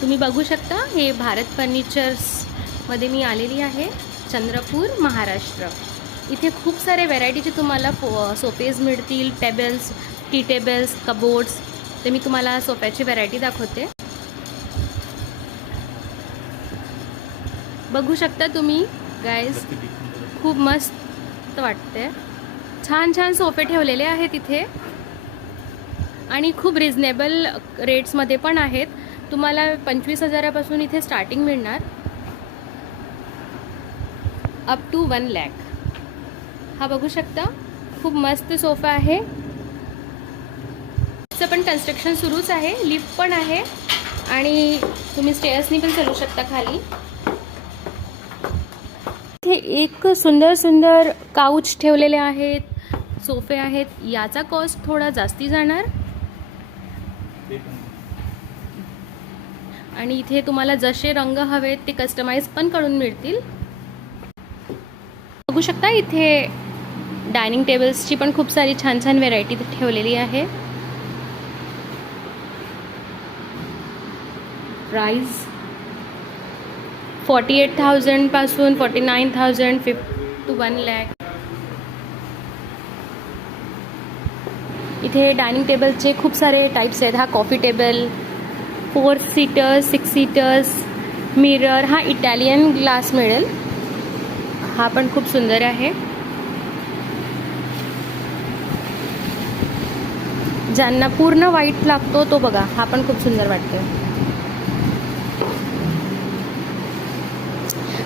तुम्ही बघू शकता, हे भारत फर्निचर्स मध्ये मी आलेली आहे, चंद्रपूर, महाराष्ट्र. इथे खूप सारे व्हरायटीचे तुम्हाला सोफेज मिळतील, टेबल्स, टी टेबल्स, कबोर्ड्स. ते मी तुम्हाला सोफ्याची व्हरायटी दाखवते. बघू शकता तुम्ही गाईज, खूप मस्त वाटते. छान छान सोफे ठेवलेले आहेत इथे आणि खूप रिजनेबल रेट्समध्ये पण आहेत. तुम्हाला 25,000पासून इथे स्टार्टिंग मिळणार, अप टू 1 लाख. हा बघू शकता, खूप मस्त सोफा आहे. चं पण कन्स्ट्रक्शन सुरूच आहे, लिफ्ट पण आहे आणि तुम्ही स्टेअर्सनी पण चढू शकता खाली. इथे एक सुंदर सुंदर काउच ठेवलेले आहेत, सोफे आहेत. याचा कॉस्ट थोडा जास्ती जाणार आणि इथे तुम्हाला जसे रंग हवेत ते कस्टमाइज पण करून मिळतील. बघू शकता, इथे डायनिंग टेबल्सची पण खूप सारी छान छान व्हेरायटी ठेवलेली आहे. प्राइस 48,000 पासून 49,000 टू 1 लाख. इथे डायनिंग टेबलचे खूप सारे टाइप्स आहेत. हा coffee table, 4 seaters, 6 seaters, mirror. हा इटालियन ग्लास मिळेल, हा पण खूप सुंदर आहे. ज्यांना पूर्ण व्हाईट लागतो तो बघा, हा पण खूप सुंदर वाटतो.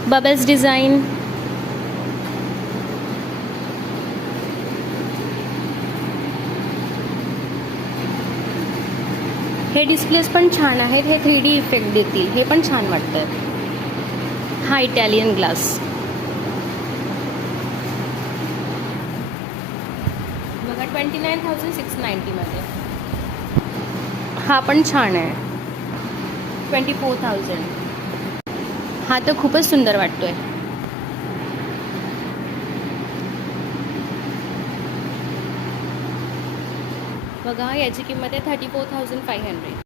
Bubbles design. हे डिस्प्लेस पण छान आहेत, हे 3D इफेक्ट देतील, हे पण छान वाटतं. हा इटालियन ग्लास बघा, 29,690 मध्ये. हा पण छान आहे, 24,000. हा तर खूपच सुंदर वाटतोय. बघा, याची किंमत आहे 34,500.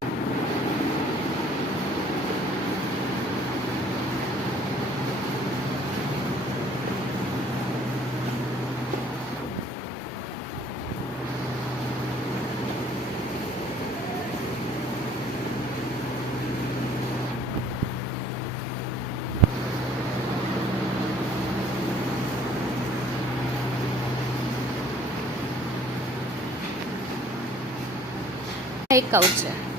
एक काउच आहे.